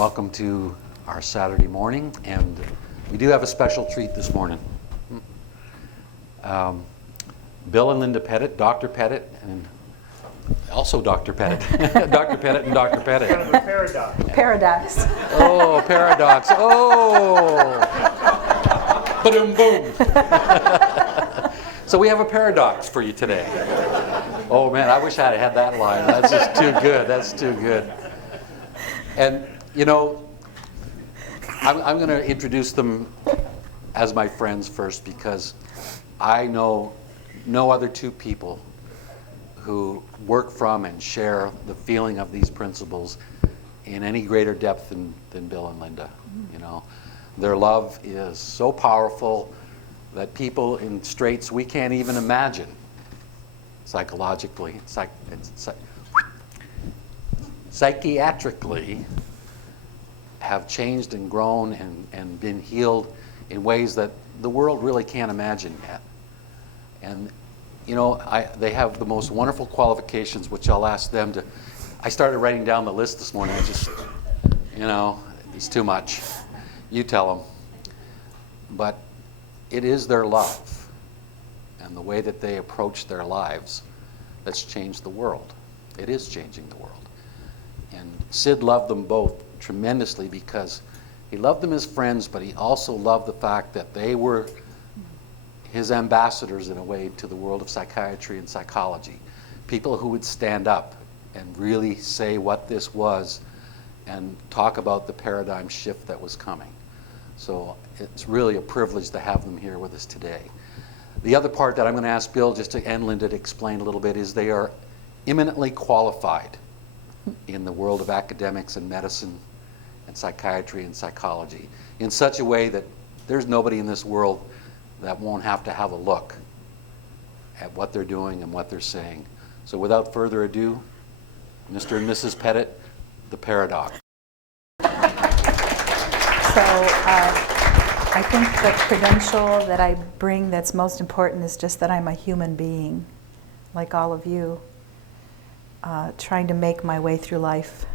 Welcome to our Saturday morning, and we do have a special treat this morning. Bill and Linda Pettit, Dr. Pettit, and also Dr. Pettit. Dr. Pettit and Dr. Pettit. Kind of a paradox. Paradox. Oh, paradox. Oh! Ba-dum, boom. So we have a paradox for you today. Oh man, I wish I had that line. That's just too good. That's too good. And you know, I'm going to introduce them as my friends first because I know no other two people who work from and share the feeling of these principles in any greater depth than Bill and Linda. You know, their love is so powerful that people in straits we can't even imagine psychologically, psychiatrically have changed and grown and been healed in ways that the world really can't imagine yet. And you know, they have the most wonderful qualifications, which I'll ask them to. I started writing down the list this morning. I just, you know, it's too much. You tell them. But it is their love and the way that they approach their lives that's changed the world. It is changing the world. And Sid loved them both tremendously because he loved them as friends, but he also loved the fact that they were his ambassadors in a way to the world of psychiatry and psychology. People who would stand up and really say what this was and talk about the paradigm shift that was coming. So it's really a privilege to have them here with us today. The other part that I'm going to ask Bill just to, and Linda to explain a little bit is they are eminently qualified in the world of academics and medicine and psychiatry and psychology in such a way that there's nobody in this world that won't have to have a look at what they're doing and what they're saying. So without further ado, Mr. and Mrs. Pettit, the paradox. So I think the credential that I bring that's most important is just that I'm a human being, like all of you, trying to make my way through life.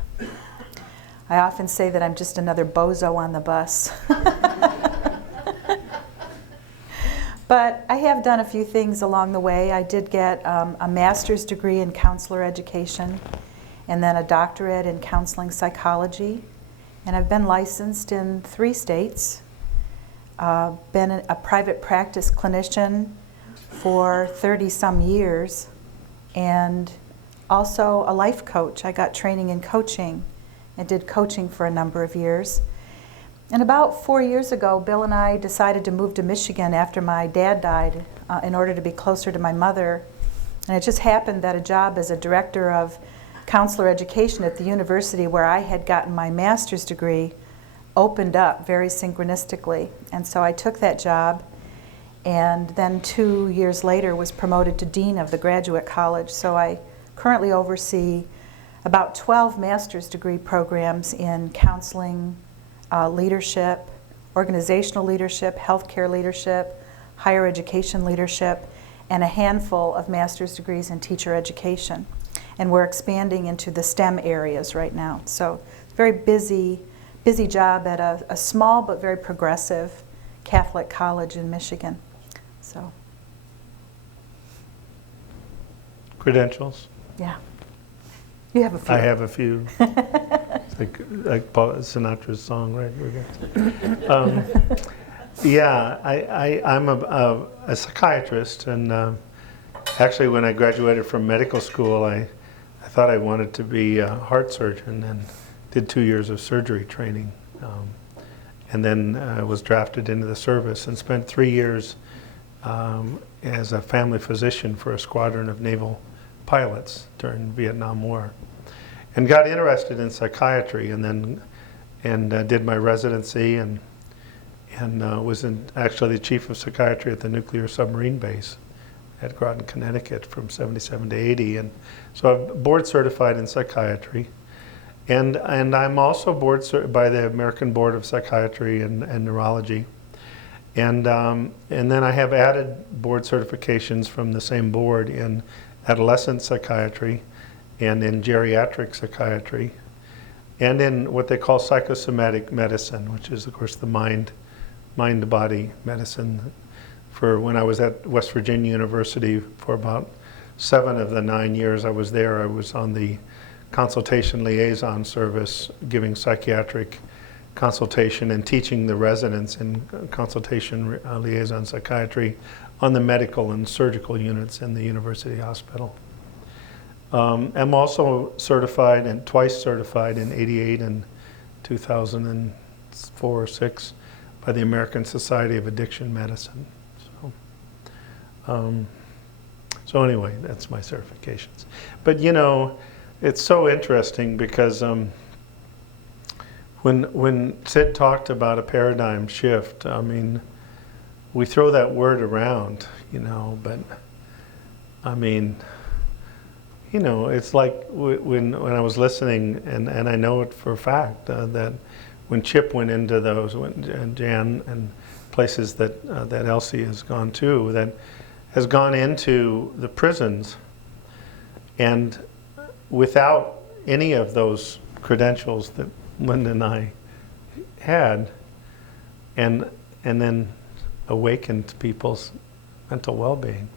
I often say that I'm just another bozo on the bus. But I have done a few things along the way. I did get a master's degree in counselor education and then a doctorate in counseling psychology. And I've been licensed in 3 states, been a private practice clinician for 30-some years, and also a life coach. I got training in coaching and did coaching for a number of years. And about 4 years ago, Bill and I decided to move to Michigan after my dad died in order to be closer to my mother. And it just happened that a job as a director of counselor education at the university where I had gotten my master's degree opened up very synchronistically. And so I took that job, and then 2 years later was promoted to dean of the graduate college. So I currently oversee about 12 master's degree programs in counseling, leadership, organizational leadership, healthcare leadership, higher education leadership, and a handful of master's degrees in teacher education. And we're expanding into the STEM areas right now. So it's a very busy job at a small but very progressive Catholic college in Michigan. So. Credentials? Yeah. You have a few. I have a few. It's like Paul Sinatra's song, right? Yeah, I'm a psychiatrist, and actually when I graduated from medical school, I thought I wanted to be a heart surgeon and did 2 years of surgery training. And then was drafted into the service and spent 3 years as a family physician for a squadron of naval pilots during the Vietnam War. And got interested in psychiatry, and did my residency and was actually the chief of psychiatry at the nuclear submarine base at Groton, Connecticut from 77 to 80. And so I'm board certified in psychiatry. And I'm also board by the American Board of Psychiatry and Neurology. And then I have added board certifications from the same board in adolescent psychiatry and in geriatric psychiatry. and in what they call psychosomatic medicine, which is, of course, the mind-body medicine. For when I was at West Virginia University for about 7 of the 9 years I was there, I was on the consultation liaison service, giving psychiatric consultation and teaching the residents in consultation liaison psychiatry on the medical and surgical units in the university hospital. I'm also certified, and twice certified in '88 and 2004 or 6 by the American Society of Addiction Medicine. So anyway, that's my certifications. But you know, it's so interesting because when Sid talked about a paradigm shift, I mean, we throw that word around, you know, but I mean, you know, it's like when I was listening, and I know it for a fact, that when Chip went into those, and Jan, and places that that Elsie has gone to, that has gone into the prisons, and without any of those credentials that Linda and I had, and then awakened people's mental well-being.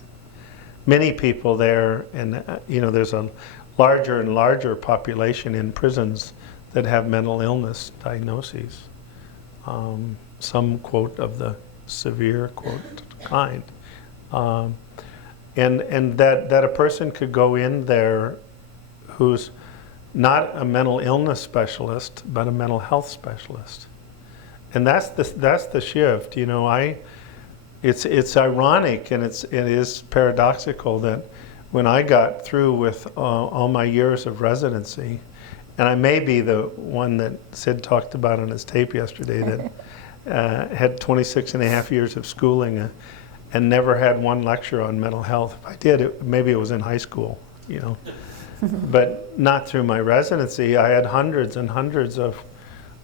Many people there, and you know, there's a larger and larger population in prisons that have mental illness diagnoses. Some, quote, of the severe, quote, kind. And that a person could go in there who's not a mental illness specialist, but a mental health specialist. And that's the shift, you know. It's ironic, and it is paradoxical that when I got through with all my years of residency, and I may be the one that Sid talked about on his tape yesterday that had 26 and a half years of schooling and never had one lecture on mental health. If I did, maybe it was in high school, you know. But not through my residency. I had hundreds and hundreds of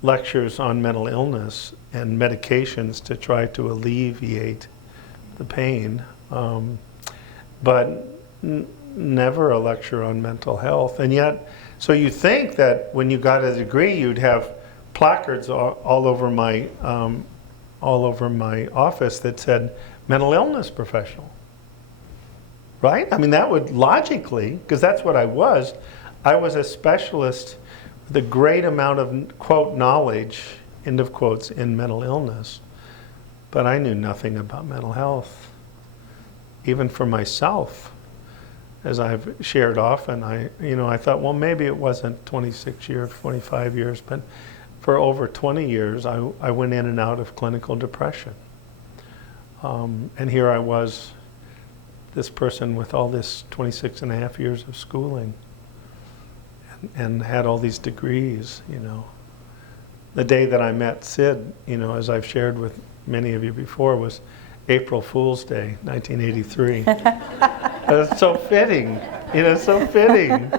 lectures on mental illness and medications to try to alleviate the pain, but never a lecture on mental health. And yet, so you think that when you got a degree, you'd have placards all over my office that said mental illness professional, right? I mean, that would logically, because that's what I was a specialist with a great amount of, quote, knowledge, end of quotes, in mental illness. But I knew nothing about mental health. Even for myself, as I've shared often, I thought, well, maybe it wasn't 26 years, 25 years, but for over 20 years, I went in and out of clinical depression. And here I was, this person with all this 26 and a half years of schooling, and had all these degrees, you know. The day that I met Sid, you know, as I've shared with many of you before, was April Fool's Day, 1983. It's so fitting, you know, so fitting.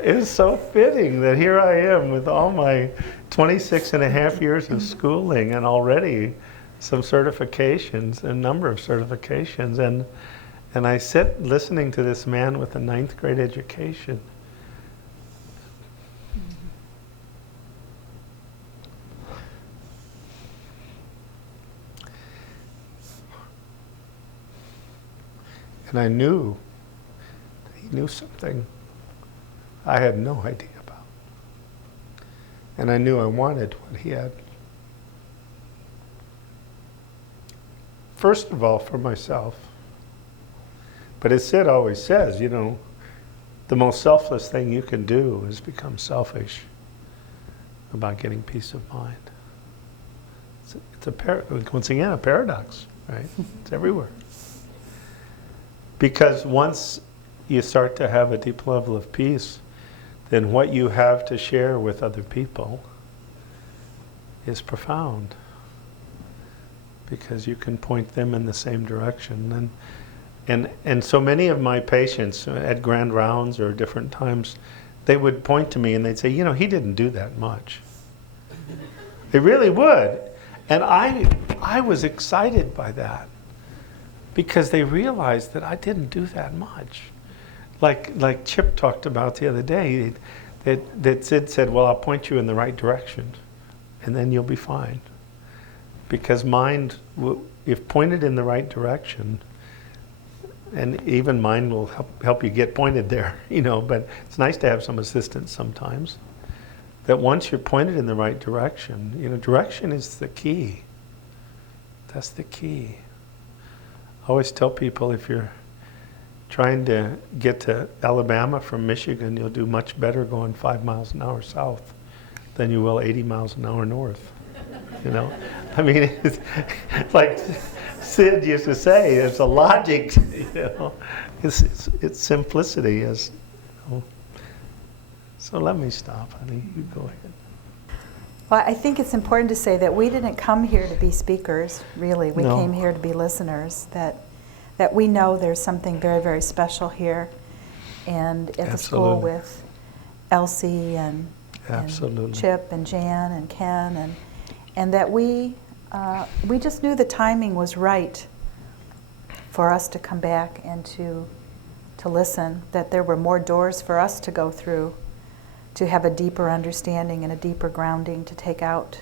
It's so fitting that here I am with all my 26 and a half years of schooling and already some certifications, a number of certifications, and I sit listening to this man with a 9th grade education. And I knew he knew something I had no idea about. And I knew I wanted what he had. First of all, for myself. But as Sid always says, you know, the most selfless thing you can do is become selfish about getting peace of mind. Once again, a paradox, right? It's everywhere. Because once you start to have a deep level of peace, then what you have to share with other people is profound. Because you can point them in the same direction. And so many of my patients at grand rounds or different times, they would point to me and they'd say, you know, he didn't do that much. They really would. And I was excited by that, because they realized that I didn't do that much. Like Chip talked about the other day, that Sid said, well, I'll point you in the right direction, and then you'll be fine. Because mind, if pointed in the right direction, and even mind will help you get pointed there, but it's nice to have some assistance sometimes. That once you're pointed in the right direction, direction is the key. That's the key. I always tell people, if you're trying to get to Alabama from Michigan, you'll do much better going 5 miles an hour south than you will 80 miles an hour north. I mean, it's like Sid used to say, it's a logic, it's simplicity. So let me stop, honey. You go ahead. Well, I think it's important to say that we didn't come here to be speakers, really. We No. came here to be listeners, that we know there's something very, very special here and at the school Absolutely. with Elsie and Absolutely. Chip and Jan and Ken, and that we just knew the timing was right for us to come back and to listen, that there were more doors for us to go through, to have a deeper understanding and a deeper grounding to take out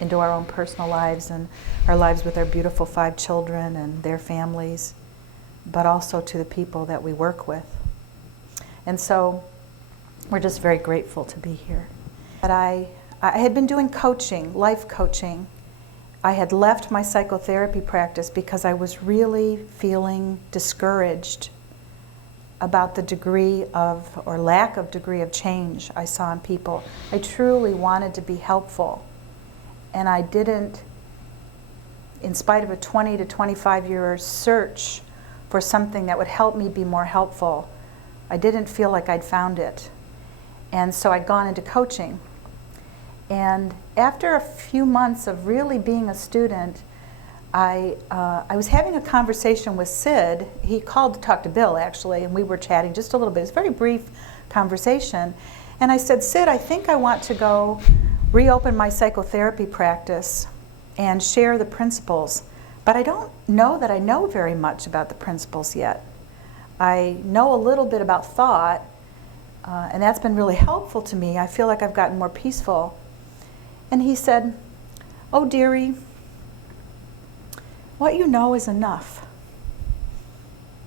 into our own personal lives and our lives with our beautiful 5 children and their families, but also to the people that we work with. And so we're just very grateful to be here. But I had been doing coaching, life coaching. I had left my psychotherapy practice because I was really feeling discouraged about the degree of, or lack of degree of change I saw in people. I truly wanted to be helpful. And I didn't, in spite of a 20 to 25 year search for something that would help me be more helpful, I didn't feel like I'd found it. And so I'd gone into coaching. And after a few months of really being a student, I was having a conversation with Sid. He called to talk to Bill, actually, and we were chatting just a little bit. It was a very brief conversation. And I said, Sid, I think I want to go reopen my psychotherapy practice and share the principles. But I don't know that I know very much about the principles yet. I know a little bit about thought, and that's been really helpful to me. I feel like I've gotten more peaceful. And he said, oh, dearie, what you know is enough.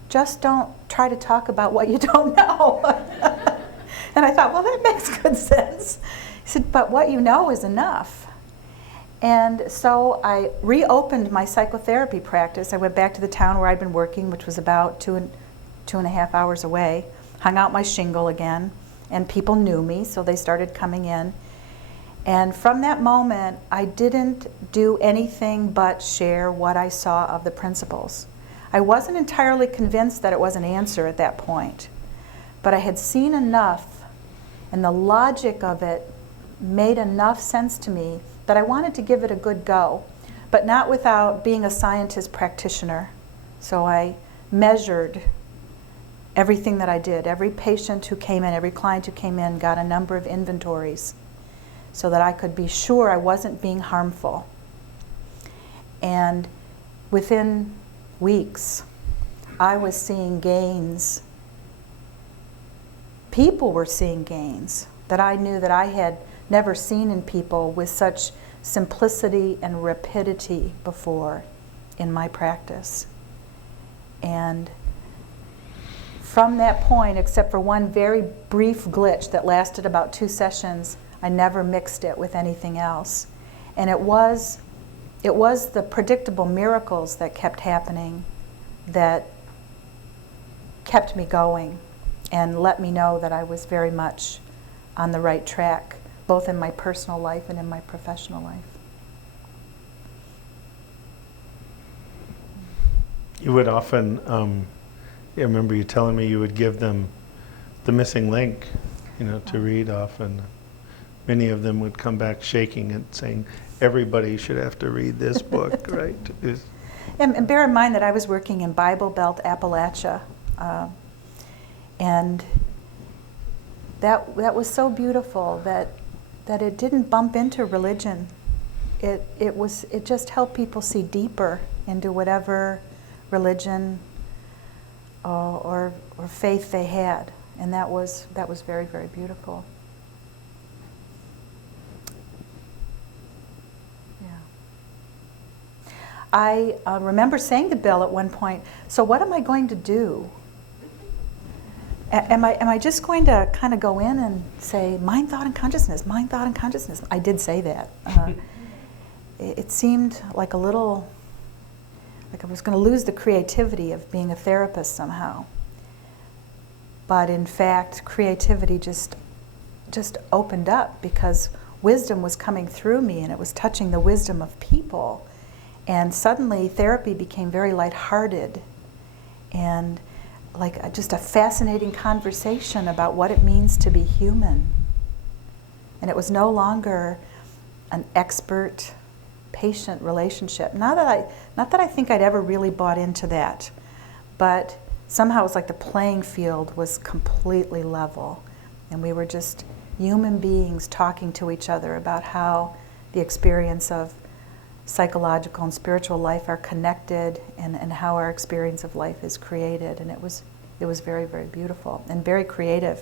Just don't try to talk about what you don't know. And I thought, well, that makes good sense. He said, but what you know is enough. And so I reopened my psychotherapy practice. I went back to the town where I'd been working, which was about two and a half hours away, hung out my shingle again, and people knew me, so they started coming in. And from that moment, I didn't do anything but share what I saw of the principles. I wasn't entirely convinced that it was an answer at that point, but I had seen enough, and the logic of it made enough sense to me that I wanted to give it a good go, but not without being a scientist practitioner. So I measured everything that I did. Every patient who came in, every client who came in got a number of inventories so that I could be sure I wasn't being harmful. And within weeks, I was seeing gains. People were seeing gains that I knew that I had never seen in people with such simplicity and rapidity before in my practice. And from that point, except for one very brief glitch that lasted about 2 sessions, I never mixed it with anything else. And it was the predictable miracles that kept happening that kept me going and let me know that I was very much on the right track, both in my personal life and in my professional life. You would often, I remember you telling me you would give them the missing link, to read often. Many of them would come back shaking and saying, everybody should have to read this book, right? And bear in mind that I was working in Bible Belt Appalachia, and that was so beautiful that it didn't bump into religion. It just helped people see deeper into whatever religion or faith they had, and that was very, very beautiful. I remember saying to Bill at one point, so what am I going to do? Am I just going to kind of go in and say, mind, thought, and consciousness, mind, thought, and consciousness? I did say that. It seemed like a little, like I was going to lose the creativity of being a therapist somehow. But in fact, creativity just opened up because wisdom was coming through me and it was touching the wisdom of people. And suddenly therapy became very lighthearted and like just a fascinating conversation about what it means to be human. And it was no longer an expert-patient relationship. Not that I think I'd ever really bought into that, but somehow it was like the playing field was completely level. And we were just human beings talking to each other about how the experience of psychological and spiritual life are connected and how our experience of life is created. And it was very, very beautiful and very creative.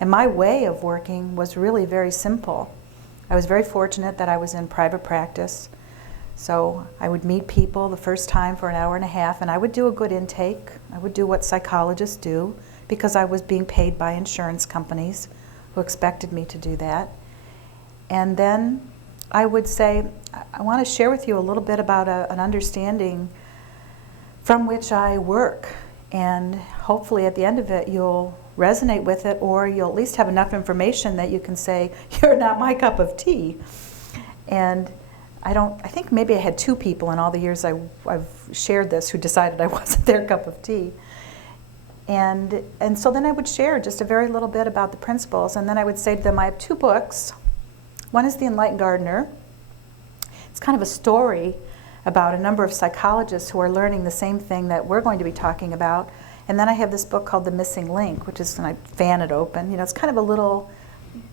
And my way of working was really very simple. I was very fortunate that I was in private practice. So I would meet people the first time for an hour and a half, and I would do a good intake. I would do what psychologists do because I was being paid by insurance companies who expected me to do that. And then I would say, I want to share with you a little bit about an understanding from which I work. And hopefully at the end of it, you'll resonate with it, or you'll at least have enough information that you can say, you're not my cup of tea. And I think maybe I had 2 people in all the years I've shared this who decided I wasn't their cup of tea. And so then I would share just a very little bit about the principles, and then I would say to them, I have 2 books. One is The Enlightened Gardener. It's kind of a story about a number of psychologists who are learning the same thing that we're going to be talking about. And then I have this book called The Missing Link, which is, and I fan it open, it's kind of a little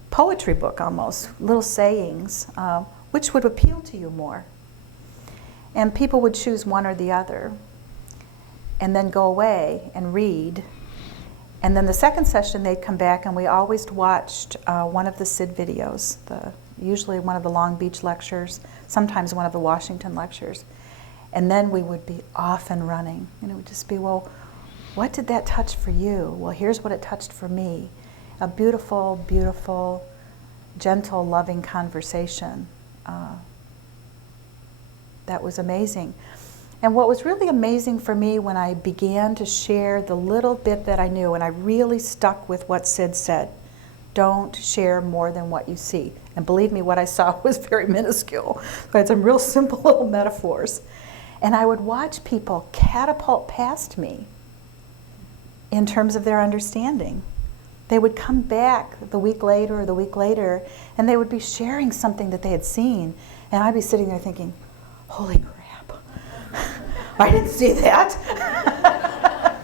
poetry book almost, little sayings, which would appeal to you more. And people would choose one or the other, and then go away and read. And then the second session, they'd come back, and we always watched one of the SID videos, usually one of the Long Beach lectures, sometimes one of the Washington lectures. And then we would be off and running. And it would just be, well, what did that touch for you? Well, here's what it touched for me. A beautiful, beautiful, gentle, loving conversation. That was amazing. And what was really amazing for me when I began to share the little bit that I knew, and I really stuck with what Sid said, don't share more than what you see. And believe me, what I saw was very minuscule. I had some real simple little metaphors. And I would watch people catapult past me in terms of their understanding. They would come back the week later or the week later, and they would be sharing something that they had seen. And I'd be sitting there thinking, holy crap. I didn't see that.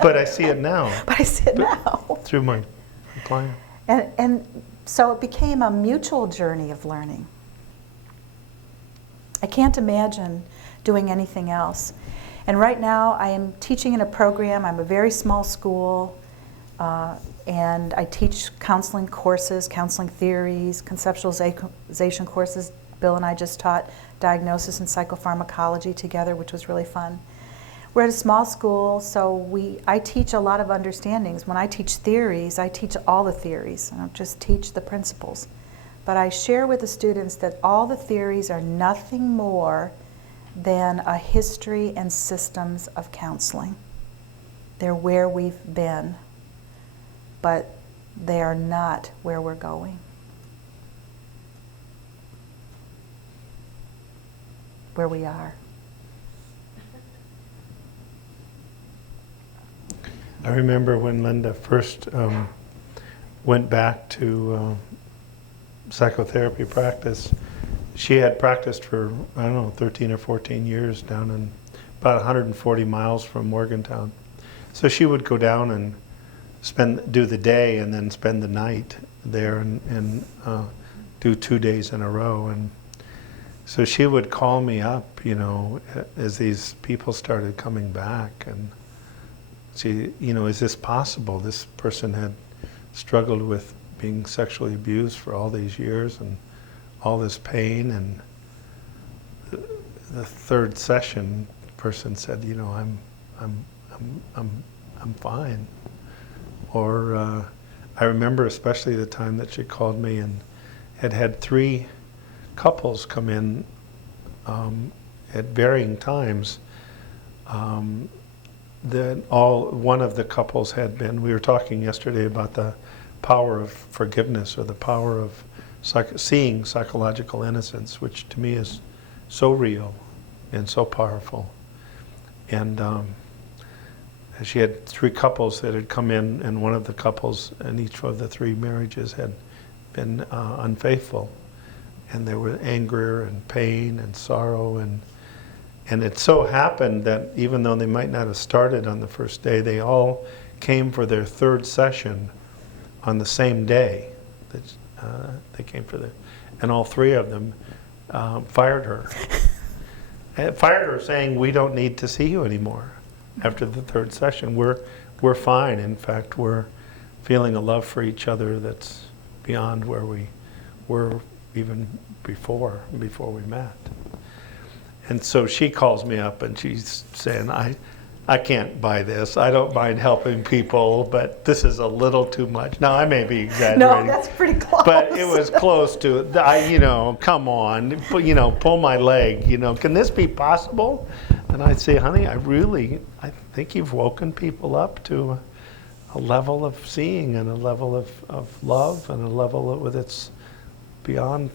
But I see it now. But I see it now. Through my client. And so it became a mutual journey of learning. I can't imagine doing anything else. And right now I am teaching in a program. I'm a very small school, and I teach counseling courses, counseling theories, conceptualization courses. Bill and I just taught diagnosis and psychopharmacology together, which was really fun. We're at a small school, so I teach a lot of understandings. When I teach theories, I teach all the theories. I don't just teach the principles. But I share with the students that all the theories are nothing more than a history and systems of counseling. They're where we've been, but they are not where we're going. Where we are. I remember when Linda first went back to psychotherapy practice. She had practiced for, 13 or 14 years down in about 140 miles from Morgantown. So she would go down and do the day and then spend the night there and do 2 days in a row. And so she would call me up, as these people started coming back, and she, is this possible? This person had struggled with being sexually abused for all these years and all this pain, and the third session person said, you know, I'm fine. Or I remember especially the time that she called me and had 3 couples come in at varying times. One of the couples had been, we were talking yesterday about the power of forgiveness, or the power of seeing psychological innocence, which to me is so real and so powerful. And she had 3 couples that had come in, and one of the couples in each of the 3 marriages had been unfaithful. And there was anger and pain and sorrow, and it so happened that even though they might not have started on the first day, they all came for their 3rd session on the same day. They came for and all 3 of them fired her. Fired her, saying, "We don't need to see you anymore after the 3rd session. We're fine. In fact, we're feeling a love for each other that's beyond where we were even before we met." And so she calls me up and she's saying, I can't buy this. I don't mind helping people, but this is a little too much. Now, I may be exaggerating. No, that's pretty close. But it was close to, come on, pull my leg, can this be possible? And I'd say, honey, I think you've woken people up to a level of seeing and a level of love and a level that's beyond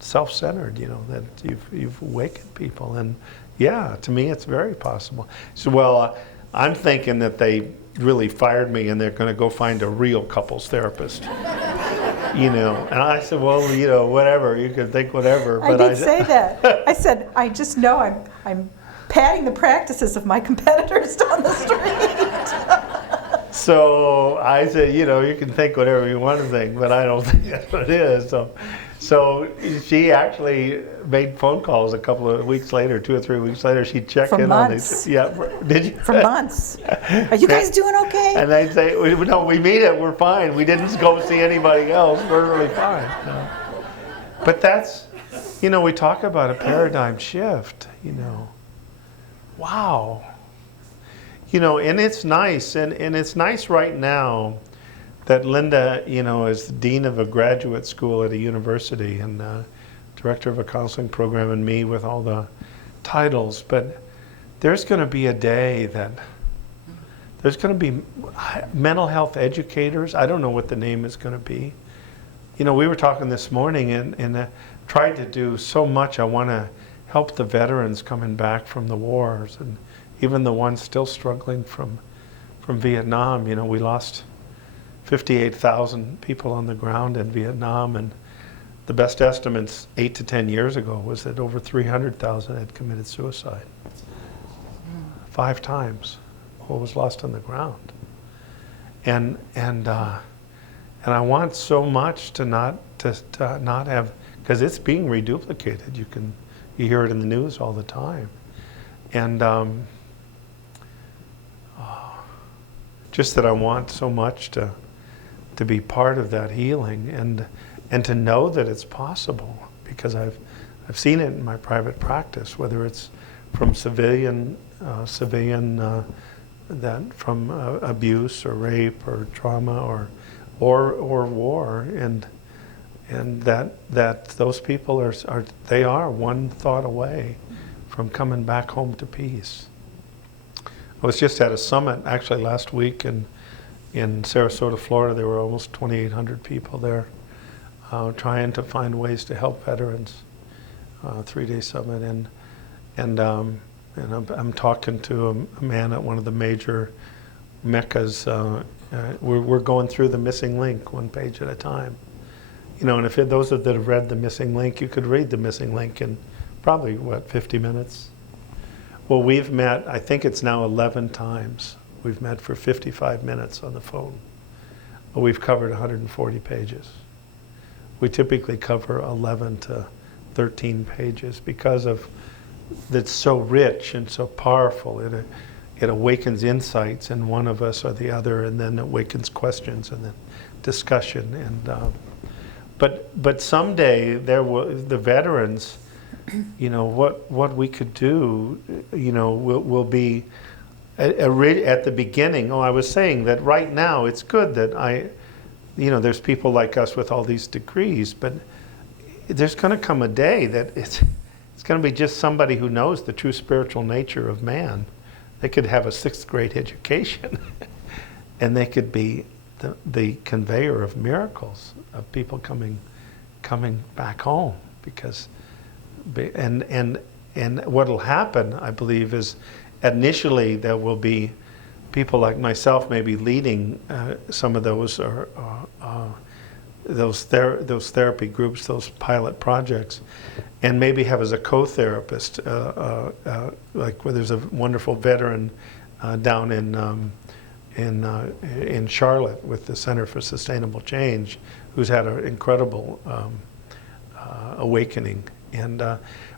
self-centered, that you've awakened people. And yeah, to me it's very possible. So, well, I'm thinking that they really fired me and they're going to go find a real couples therapist. And I said, well, whatever, you can think whatever. But I did say that. I said, I just know I'm patting the practices of my competitors down the street. So I said, you can think whatever you want to think, but I don't think that's what it is. So she actually made phone calls a couple of weeks later, 2 or 3 weeks later. She'd check in months. on these. Yeah, did you? For months. Are you guys doing okay? And they'd say, no, we meet it, we're fine. We didn't go see anybody else. We're really fine. No. But that's, we talk about a paradigm shift, Wow. And it's nice. And it's nice right now that Linda, is the dean of a graduate school at a university and director of a counseling program, and me with all the titles. But there's going to be a day that there's going to be mental health educators. I don't know what the name is going to be. We were talking this morning and tried to do so much. I want to help the veterans coming back from the wars, and even the ones still struggling from Vietnam. We lost 58,000 people on the ground in Vietnam, and the best estimates 8 to 10 years ago was that over 300,000 had committed suicide. 5 times what was lost on the ground. And I want so much to not have, because it's being reduplicated. You hear it in the news all the time, and just that I want so much to be part of that healing and to know that it's possible, because I've seen it in my private practice, whether it's from civilian that from abuse or rape or trauma or war, and that those people are one thought away from coming back home to peace. I was just at a summit actually last week in Sarasota, Florida. There were almost 2,800 people there trying to find ways to help veterans. 3-day summit, and I'm talking to a man at one of the major meccas. We're going through the missing link, one page at a time. And if those that have read the missing link, you could read the missing link in probably 50 minutes. Well, we've met, I think it's now 11 times. We've met for 55 minutes on the phone. We've covered 140 pages. We typically cover 11 to 13 pages because of that's so rich and so powerful. It awakens insights in one of us or the other, and then awakens questions and then discussion. And but someday the veterans what we could do, will be at the beginning. I was saying that right now it's good that there's people like us with all these degrees, but there's going to come a day that it's going to be just somebody who knows the true spiritual nature of man. They could have a 6th grade education and they could be the conveyor of miracles, of people coming back home. Because and what will happen, I believe, is initially there will be people like myself maybe leading some of those those therapy groups, those pilot projects, and maybe have as a co-therapist, like where there's a wonderful veteran down in Charlotte with the Center for Sustainable Change, who's had an incredible awakening.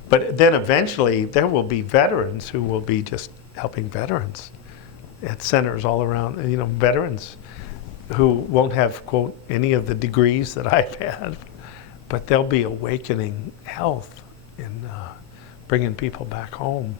But then eventually there will be veterans who will be just helping veterans at centers all around, veterans who won't have, quote, any of the degrees that I've had, but they'll be awakening health and bringing people back home.